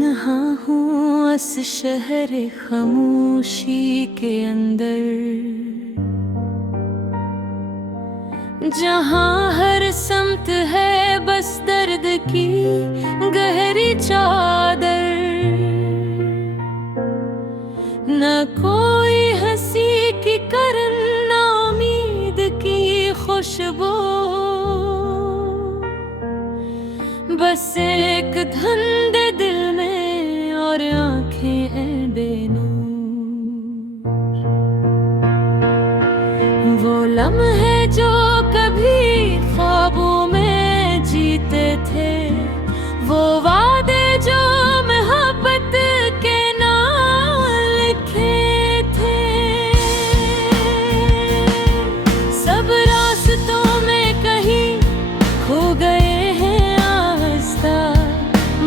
तन्हा हूँ इस शहर खामोशी के अंदर, जहाँ हर समत है बस दर्द की गहरी चादर। न कोई हंसी की करन, न उम्मीद की खुशबू, बस एक धुंधले दिल में और आंखें हैं बेनूर। वो लम्हे जो कभी ख्वाबों में जीते थे, वो वादे जो मोहब्बत के नाम लिखे थे, सब रास्तों में कहीं खो गए हैं आहिस्ता,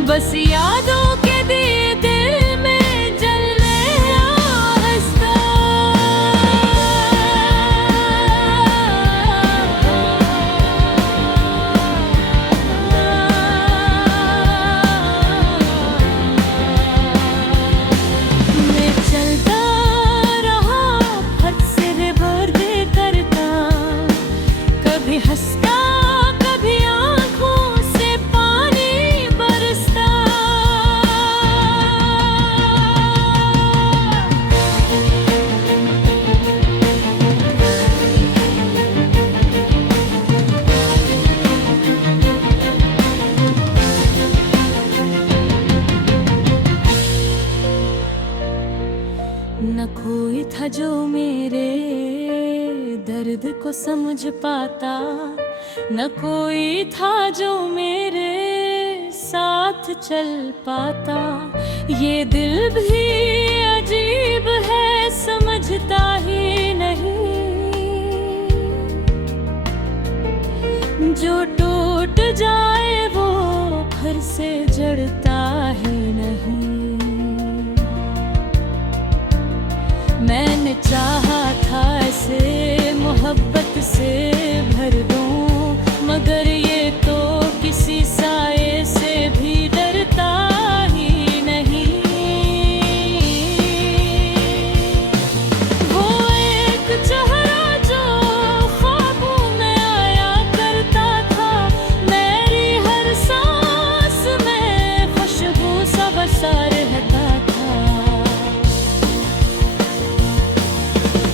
बस यादों के दिए दिल में जलने आहिस्ता। मैं चलता रहा हद से बर्दे करता, कभी हंसता कभी आंखों से पानी बरसता। न कोई था जो मेरे दर्द को समझ पाता, न कोई था जो मेरे साथ चल पाता। ये दिल भी अजीब है, समझता ही नहीं, जो टूट जाए वो फिर से जड़ता ही नहीं। मैंने चाहा था इसे मोहब्बत से भर दूं, मगर ये तो किसी साए से भी डरता ही नहीं। वो एक चेहरा जो ख्वाबों में आया करता था, मेरी हर सांस में खुशबू सा बसा रहता था।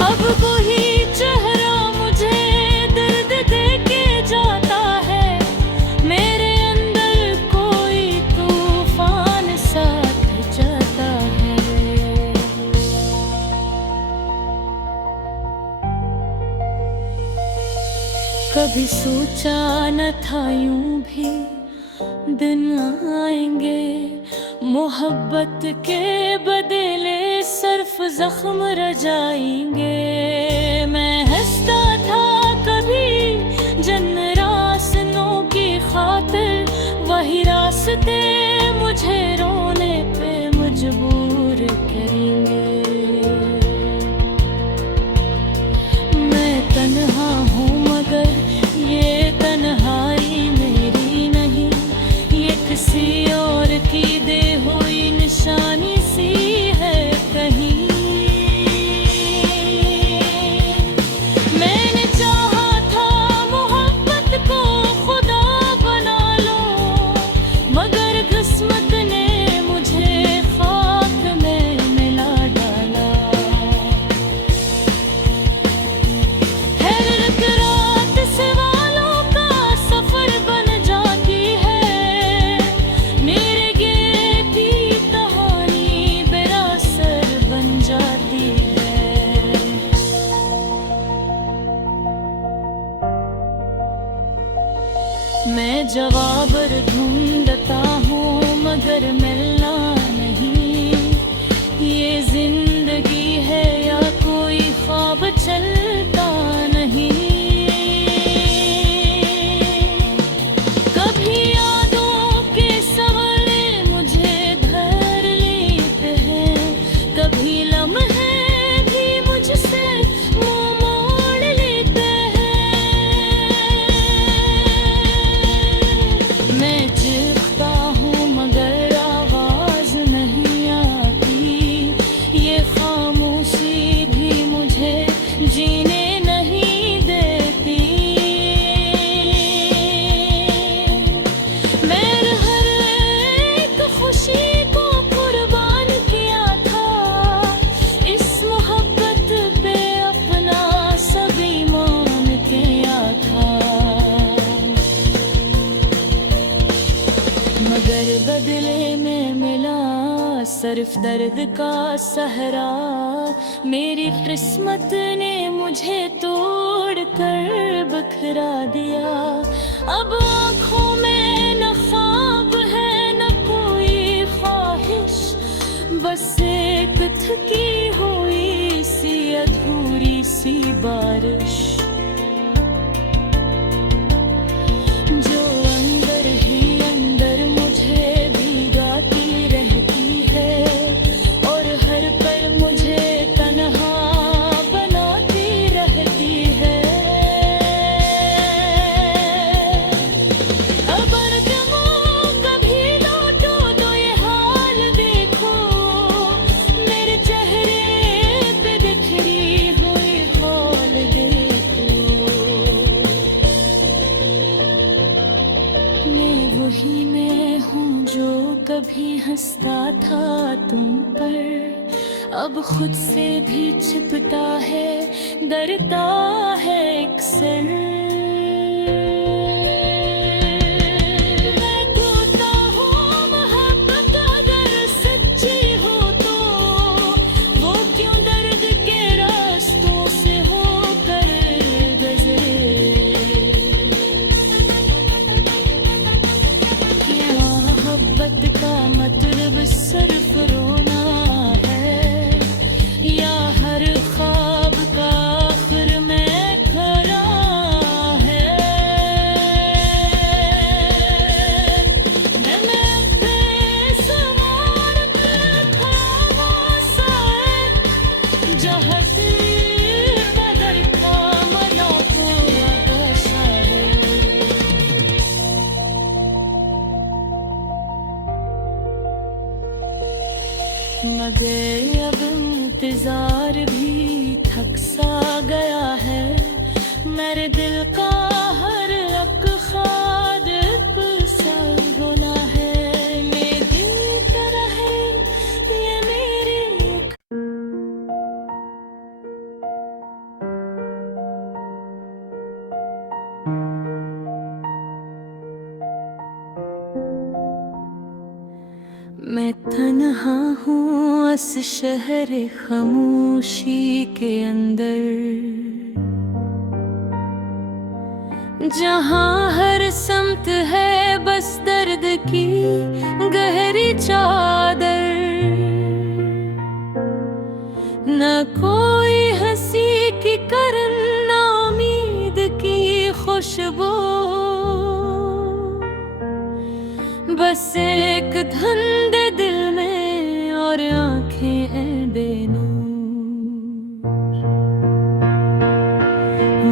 अब वही चेहरा मुझे दर्द दे के जाता है, मेरे अंदर कोई तूफान साथ जाता है। कभी सोचा न था यूं भी दिन आएंगे, मोहब्बत के बदले सिर्फ जख्म रजाएंगे। मैं हंसता था कभी जन रास्तों की खातिर, वही रास्ते मुझे रोने पे मजबूर करेंगे। मैं तन्हा हूँ मगर ये तन्हाई मेरी नहीं, ये किसी और की दे हुई निशानी सी है कहीं। मैंने चाहा था मोहब्बत को खुदा बना लो, मगर किस्मत ने मुझे खाक में मिला डाला। हर एक रात सवालों का सफर बन जाती है, मेरे गिरे की कहानी बेअसर बन जाती है। मैं जवाब ढूंढता हूँ मगर मिलना नहीं, ये जिंदगी है या कोई ख्वाब चलता नहीं। कभी यादों के सवाले मुझे धर लेते हैं, कभी लम्हे भी मुझसे मुंह मोड़ लेते हैं। मैं चीखता हूँ मगर आवाज सिर्फ दर्द का सहरा। मेरी किस्मत ने मुझे तोड़ कर बिखरा दिया। अब आँखों में न ख्वाब है न कोई ख्वाहिश, बस एक थकी हुई सी अधूरी सी बारिश, जो अंदर ही अंदर मुझे भिगाती रहती है और हर पल मुझे तन्हा बनाती रहती है। खबर कहो कभी लौटो तो ये हाल देखो, मेरे चेहरे पे बिखरी हुई खौल देखो। मैं वही मैं हूँ जो कभी हंसता था तुम पर, अब खुद से भी छिपता है, डरता है एक सर। मैं टूटा हूँ मोहब्बत अगर सच्ची हो तो, वो क्यों दर्द के रास्तों से होकर गुजरे। क्या मोहब्बत का मतलब सिर्फ रोना है, या हर ख्वाब का आखिर में खरा है। मैं अपने सवार पे खड़ा शायद, जहाँ से बदल का मना हुआ शायद। मगर अब इंतजार भी थक सा गया है, मेरे दिल का हर एक ख्वाब एक सा रोना है। मेरी तरह है ये मेरी मैं तन्हा हूँ इस शहर खामोशी के अंदर, जहाँ हर समत है बस दर्द की गहरी चादर। न कोई हंसी की करन न उम्मीद की खुशबू, बस एक धुंध दिल में और आंखें हैं बेनूर।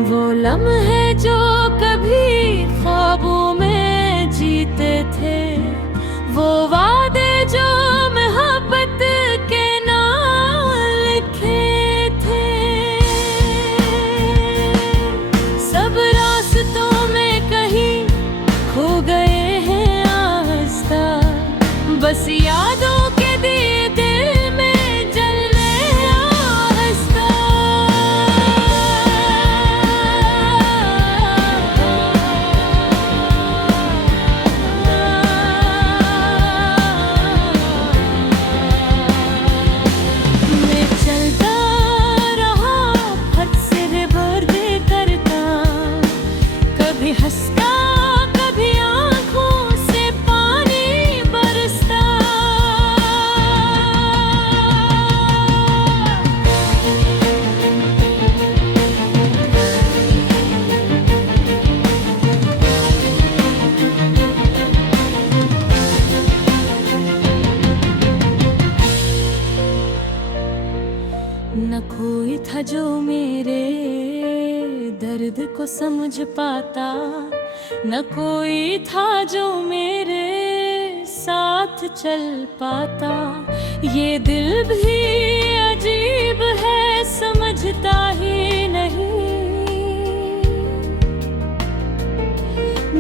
वो लम्हे जो कभी ख्वाबों में जीते थे, वो वादे जो मोहब्बत के नाम लिखे थे, सब रास्तों में कहीं खो गए हैं बस यादों के दिए दिल में जलने आहिस्ता। मैं चलता रहा हद से बर्दे करता, कभी हंसता कभी आंखों से पानी बरसता। न कोई था जो मेरे दर्द को समझ पाता, न कोई था जो मेरे साथ चल पाता। ये दिल भी अजीब है समझता ही नहीं,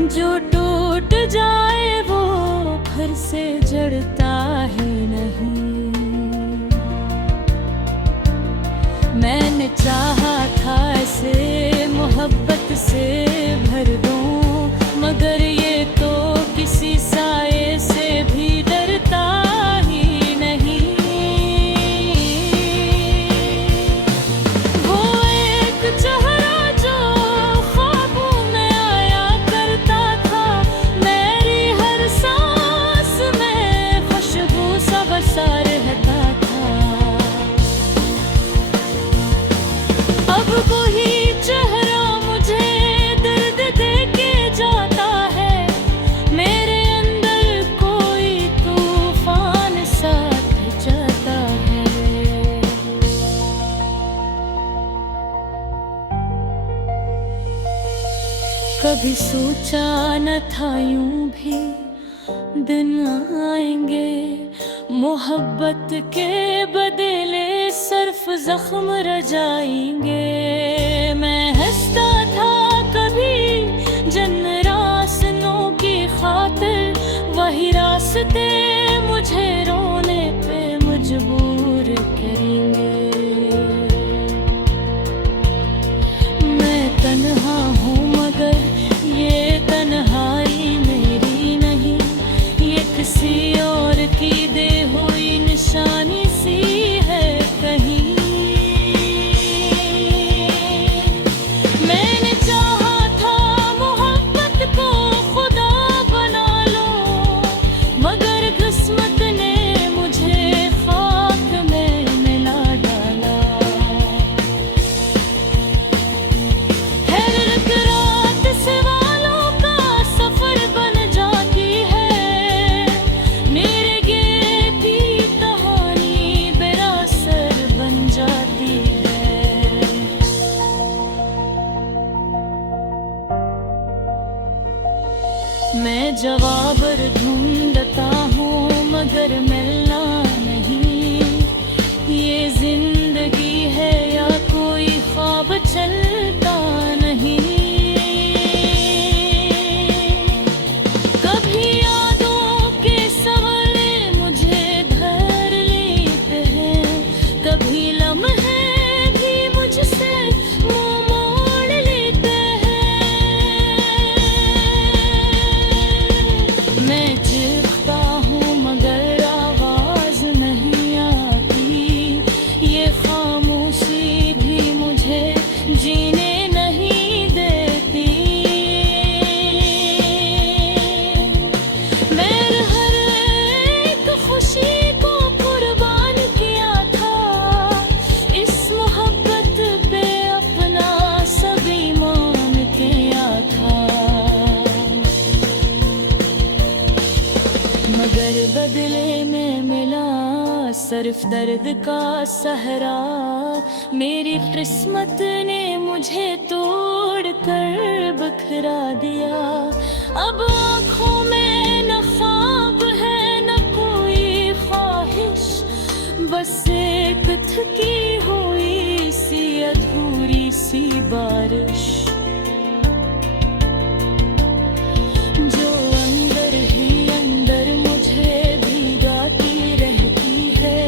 जो टूट जाए वो फिर से जड़ता ही नहीं। मैंने चाहा था इसे मोहब्बत से भर दूं, मगर ये तो किसी साए से भी डरता ही नहीं। कभी सोचा न था यूं भी दिन आएंगे, मोहब्बत के बदले सिर्फ जख्म रजाएंगे। मैं हंसता था कभी जन्म रास्तों की खातिर, वही रास्ते मुझे रोने पे मजबूर करेंगे। मैं तन्हा हूँ मगर ये तन्हाई मेरी नहीं, ये किसी और की दे हुई निशानी सी है कहीं। मैंने चाहा था मोहब्बत को खुदा बना लो, मगर किस्मत ने मुझे खाक में मिला डाला। हैरत रात सवालों का सफर बन जाती है, मेरे गिरे भी कहानी बेअसर बन जाती है। मैं जवाब ढूंढता हूँ मगर मिलना नहीं, ये जिंदगी है या कोई ख्वाब चलता नहीं। कभी यादों के सवाले मुझे धर लेते हैं, कभी लम्हे भी मुझसे मुंह मोड़ लेते हैं। मैं चीखता हूँ मगर आवाज नहीं आती, ये खामोशी भी मुझे जीने नहीं देती। मैंने हर एक खुशी को कुर्बान किया था, इस मोहब्बत पे अपना सब ईमान किया था। मगर बदले में मिला सिर्फ दर्द का सहरा, मेरी किस्मत ने मुझे तोड़ कर बिखरा दिया। अब आँखों में न ख्वाब है न कोई ख्वाहिश, बस एक थकी हुई सी अधूरी सी बारिश, जो अंदर ही अंदर मुझे भिगाती रहती है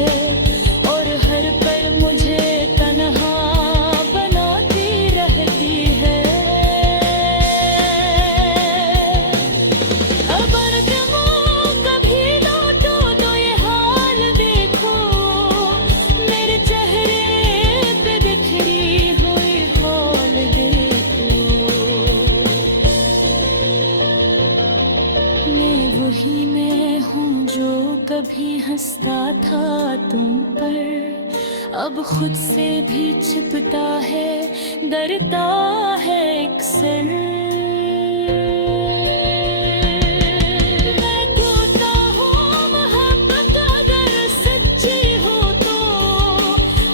और हर पल मुझे तन्हा बनाती रहती है। अगर तुम कभी लौटो तो ये हाल देखो, मेरे चेहरे पे बिखरी हुई खौल देखो। मैं वही मैं हूँ जो कभी हंसता था तुम पर, अब खुद से भी छिपता है, डरता है एक सर। मैं खोता हूँ मोहब्बत अगर सच्ची हो तो,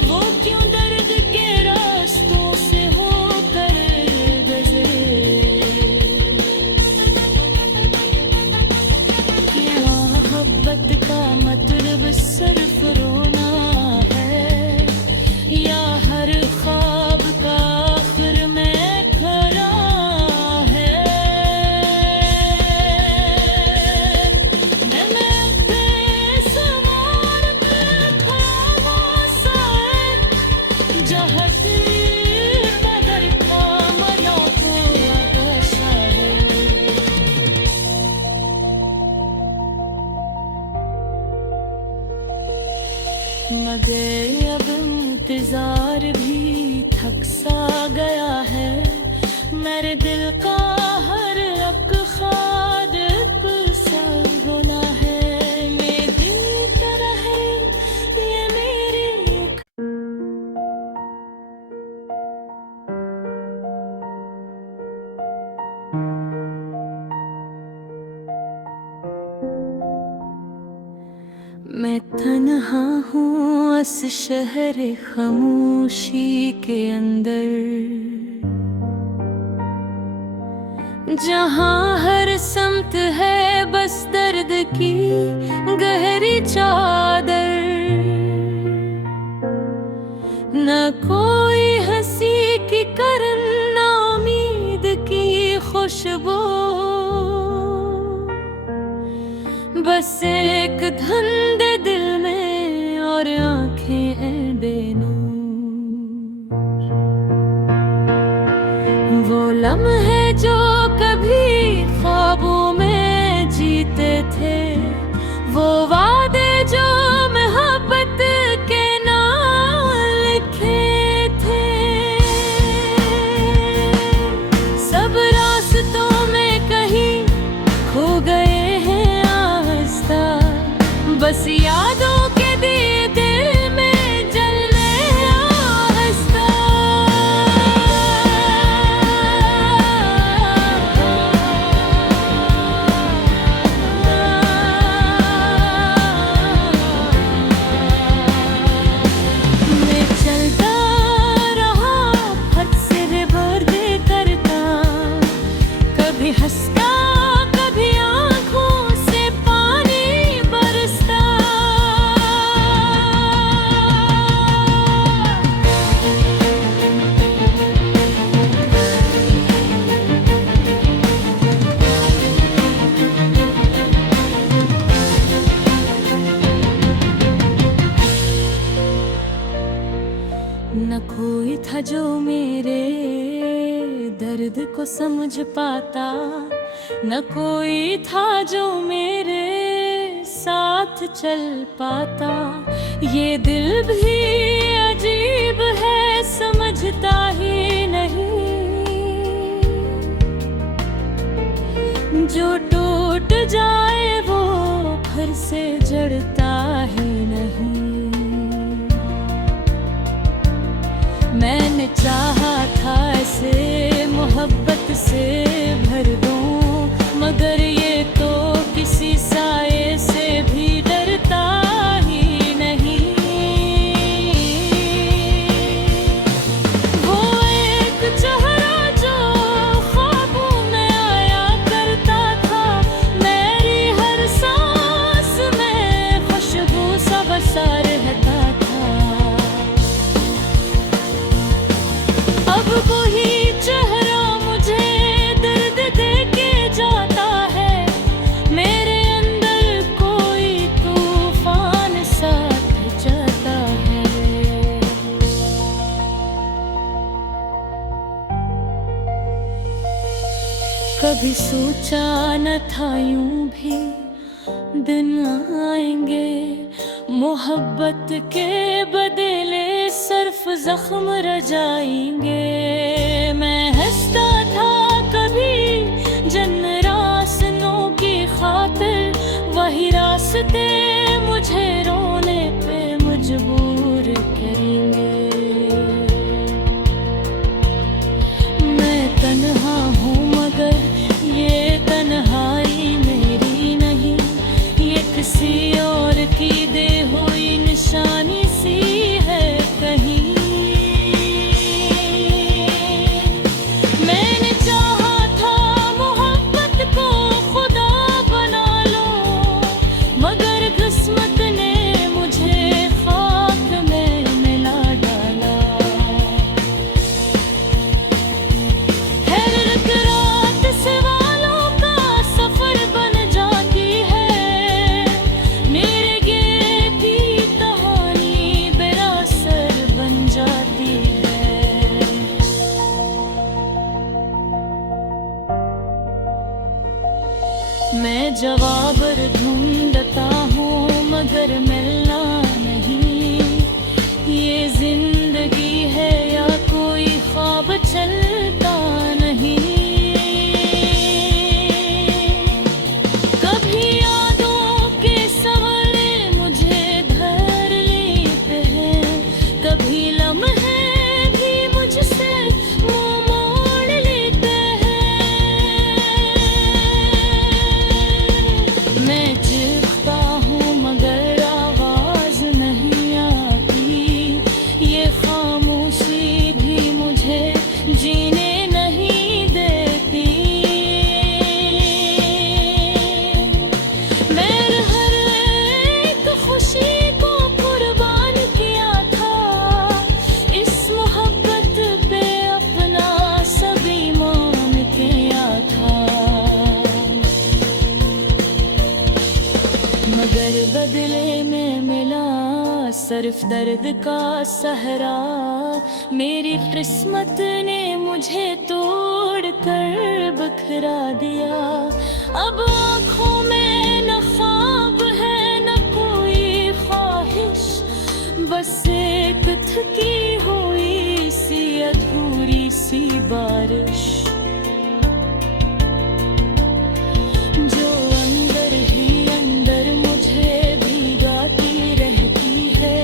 वो क्यों दर्द के रास्तों से होकर गुजरे। क्या मोहब्बत का मतलब सिर्फ रोना है, या हर ख्वाब का आखिर में खरा है। मैं अपने सवार पे खामोश है, जहाँ तीर बदर था मना को आशा है। मगर अब इंतजार भी थक सा गया है, मेरे दिल का हर एक ख्वाब एक सा रोना है। मेरी तरह ये मेरी मैं तन्हा हूँ इस शहर खामोशी के अंदर, जहाँ हर समत है बस दर्द की गहरी चादर, न कोई हंसी की करन, न उम्मीद की खुशबू, बस एक धुंध दिल में और आंखें बेनूर। वो लम्हे जो कभी ख्वाबों में जीते थे, वो वादे जो मोहब्बत के नाम लिखे थे, सब रास्तों में कहीं खो गए हैं आहिस्ता, बस यादों के दिए दिल में जलने आहिस्ता। मैं चलता रहा हद से बर्दे करता, कभी हंसता कभी आंखों से पानी बरसता। न कोई था जो मेरे दर्द को समझ पाता, न कोई था जो मेरे साथ चल पाता। ये दिल भी अजीब है, समझता ही नहीं, जो टूट जाए वो फिर से जड़ता ही नहीं। मैंने चाहा था इसे मोहब्बत से भर दूं, मगर ये तो किसी साए से भी डरता ही नहीं। वो एक चेहरा जो ख्वाबों में आया करता था, मेरी हर सांस में खुशबू सा बसा रहता था। अब वही चेहरा मुझे दर्द दे के जाता है, मेरे अंदर कोई तूफान साथ जाता है। कभी सोचा न था यूं भी दिन आएंगे, मोहब्बत के बदले सिर्फ जख्म रजाएंगे। मैं हंसता था कभी जन्म रास्तों की खातिर, वही रास्ते मुझे रोने पे मजबूर करेंगे। मैं तन्हा हूँ मगर ये तन्हाई मेरी नहीं, ये किसी और की दे हुई निशानी सी है कहीं। मैंने चाहा था मोहब्बत को खुदा बना लो, मगर किस्मत ने मुझे खाक में मिला डाला। हर एक रात सवालों का सफर बन जाती है, मेरे गिरे की कहानी बेअसर बन जाती है। मैं जवाब ढूंढता हूँ मगर मिलना नहीं, ये जिंदगी है या कोई ख्वाब चलता नहीं। कभी यादों के सवाले मुझे धर लेते हैं, कभी लम्हे भी मुझसे मुंह मोड़ लेते हैं। मैं चीखता हूँ मगर आवाज नहीं आती, सिर्फ दर्द का सहरा। मेरी किस्मत ने मुझे तोड़ कर बिखरा दिया। अब आँखों में न ख्वाब है न कोई ख्वाहिश, बस एक थकी हुई सी अधूरी सी बारिश, जो अंदर ही अंदर मुझे भिगाती रहती है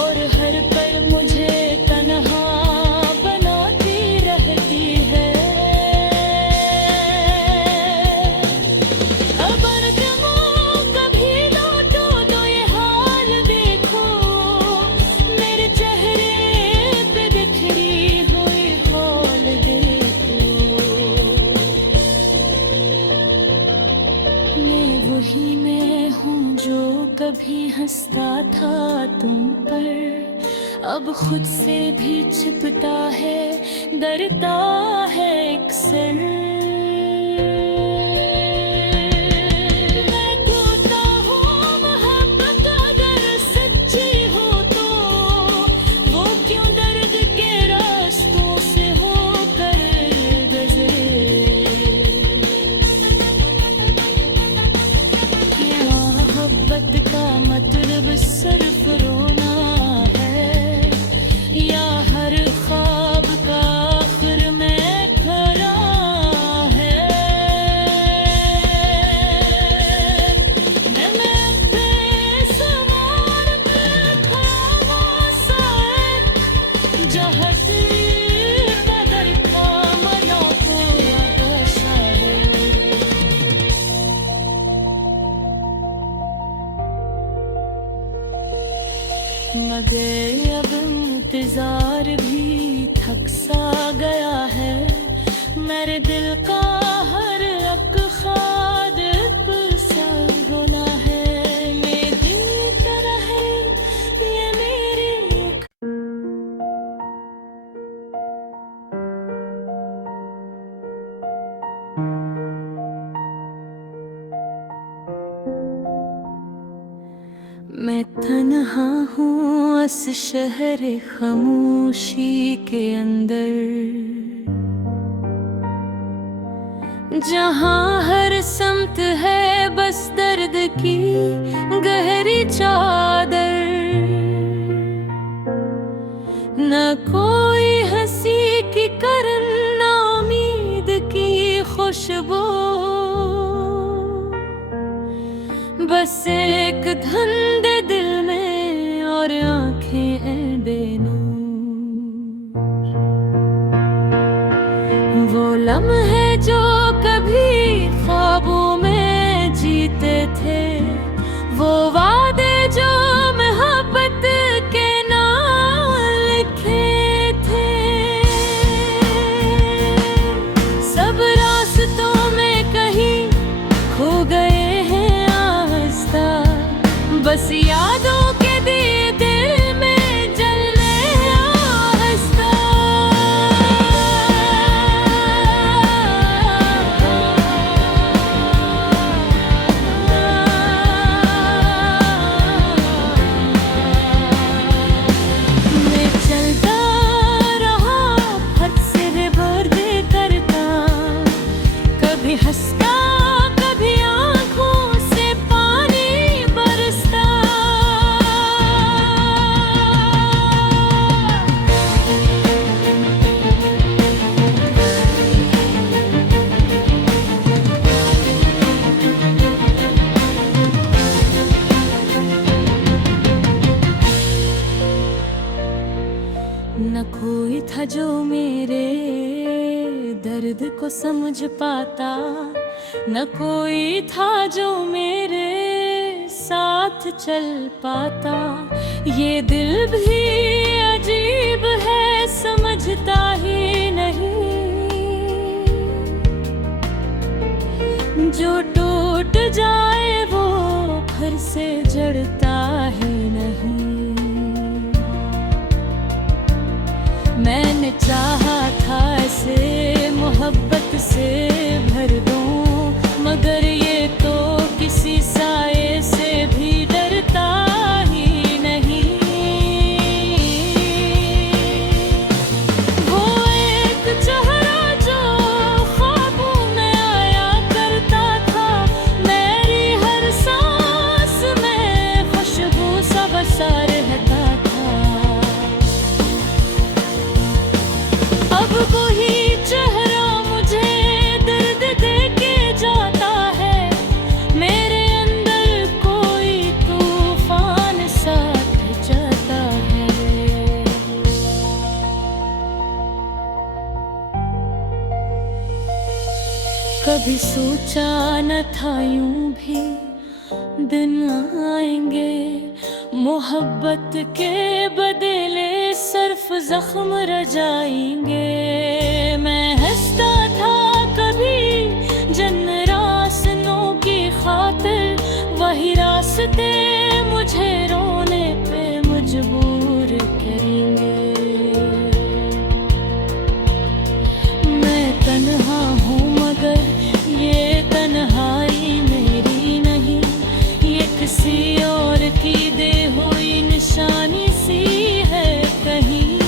और हर पल मुझे तन्हा बनाती रहती है। अगर तुम कभी लौटो तो ये हाल देखो, मेरे चेहरे पे बिखरी हुई खौल देखो। मैं वही मैं हूँ जो कभी हंसता था तुम पर, अब खुद से भी छिपता है, डरता है एक सर। मैं कहता हूँ मोहब्बत अगर सच्ची हो तो वो क्यों दर्द के रास्तों से होकर गुजरे। क्या मोहब्बत का मतलब सिर्फ रोना है, या हर ख्वाब का आखिर में खरा है। मैं बेसुमार बेखामोश जहाँ कदर था मना को आशा है। मगर अब इंतजार भी थक सा गया है, मेरे दिल का हर एक ख्वाब एक सा रोना है। मेरी तरह है ये मेरी मैं तन्हा हूँ इस शहर खामोशी के अंदर, जहाँ हर समत है बस दर्द की गहरी चादर। न कोई हंसी की करन न उम्मीद की खुशबू, बस एक धुंधले दिल में और आंखें हैं बेनूर। वो लम्हे जो कभी ख्वाबों में जीते थे, वो वादे जो मोहब्बत के नाम लिखे थे, सब रास्तों में कहीं खो गए हैं बस यादों के दिए दिल में जलने आहिस्ता। मैं चलता रहा हद से बर्दे करता, कभी हंसता कभी आंखों से पानी बरसता। न कोई था जो मेरे दर्द को समझ पाता, न कोई था जो मेरे साथ चल पाता। ये दिल भी अजीब है समझता ही नहीं, जो टूट जाए वो फिर से जड़ता ही नहीं। मैंने चाहा था ऐसे मोहब्बत से भर दूं, मगर ये तो किसी साए से भी डरता ही नहीं। कभी सोचा न था यूं भी दिन आएंगे, मोहब्बत के बदले सिर्फ जख्म रजाएंगे। मैं हंसता था कभी जन्नत रास्तों की खातिर, वही रास्ते मुझे रोने पे मजबूर करेंगे। मैं तन्हा हूँ मगर ये तन्हाई मेरी नहीं, ये किसी और की दे हुई निशानी सी है कहीं।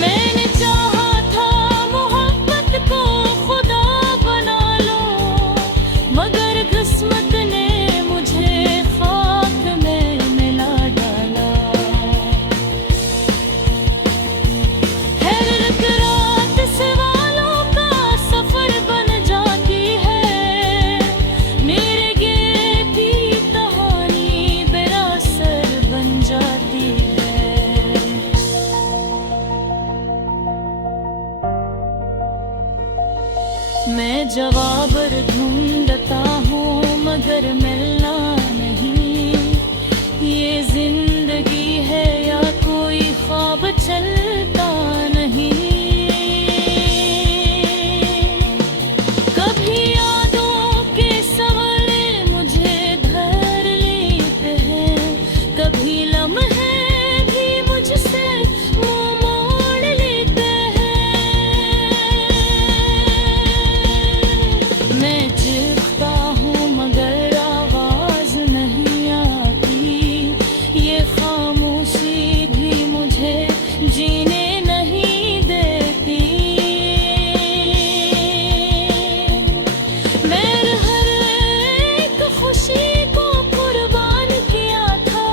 मैंने चाहा था मोहब्बत को खुदा बना लो, मगर किस्मत ने मुझे खाक में मिला डाला। हैरत रात सवालों का सफर बन जाती है, मेरे गिरे की कहानी बेअसर बन जाती है। मैं जवाब ढूंढता हूँ मगर मिलना नहीं, ये जिंदगी है या कोई ख्वाब चलता नहीं। कभी यादों के सवाले मुझे धर लेते हैं, कभी लम्हे भी मुझसे मुंह मोड़ लेते हैं। मैं चीखता हूँ मगर आवाज नहीं आती, ये खामोशी भी मुझे जीने नहीं देती। मैंने हर एक खुशी को कुर्बान किया था,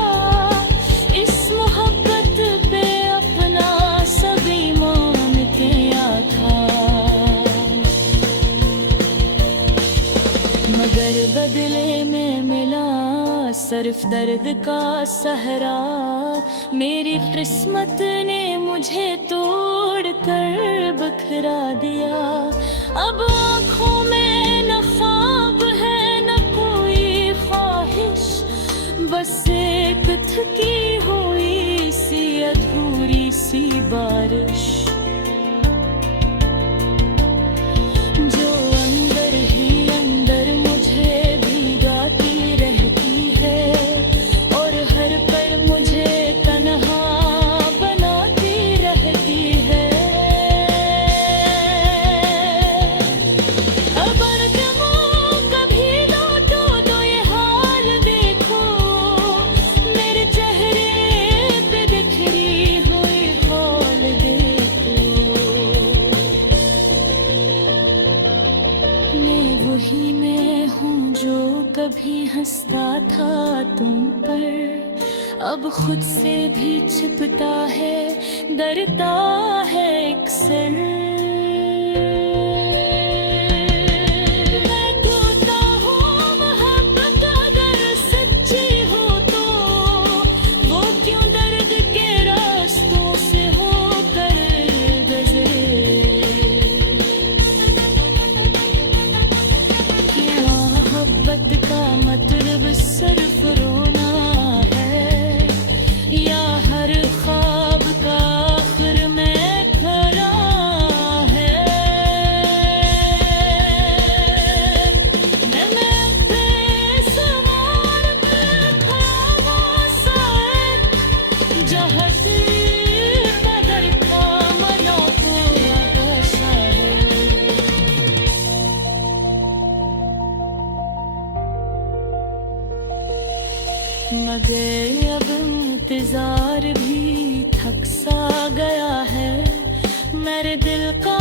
इस मोहब्बत पे अपना सब ईमान किया था। मगर बदले में मिला सिर्फ दर्द का सहरा, मेरी किस्मत ने मुझे तोड़ कर बखरा दिया। अब आँखों में न ख्वाब है न कोई ख्वाहिश, बस एक थकी हुई सी अधूरी सी बारिश, जो अंदर ही अंदर मुझे भिगाती रहती है और हर पल मुझे तन्हा बनाती रहती है। अगर तुम कभी लौटो तो ये हाल देखो, मेरे चेहरे पे बिखरी हुई खौल देखो। मैं वही मैं हूँ जो कभी हंसता था तुम पर, अब खुद से भी छिपता है, डरता है एक सर। मैं खोता हूँ मोहब्बत अगर सच्ची हो तो, वो क्यों दर्द के रास्तों से होकर गुजरे। क्या मोहब्बत का मतलब सिर्फ रोना है, या हर ख्वाब का आखिर में खरा है। मैं बेसुमार बेख्वाब सा एक जहती कदर का मना पूरा बसा है। मगर अब इंतजार भी थक सा गया है, मेरे दिल का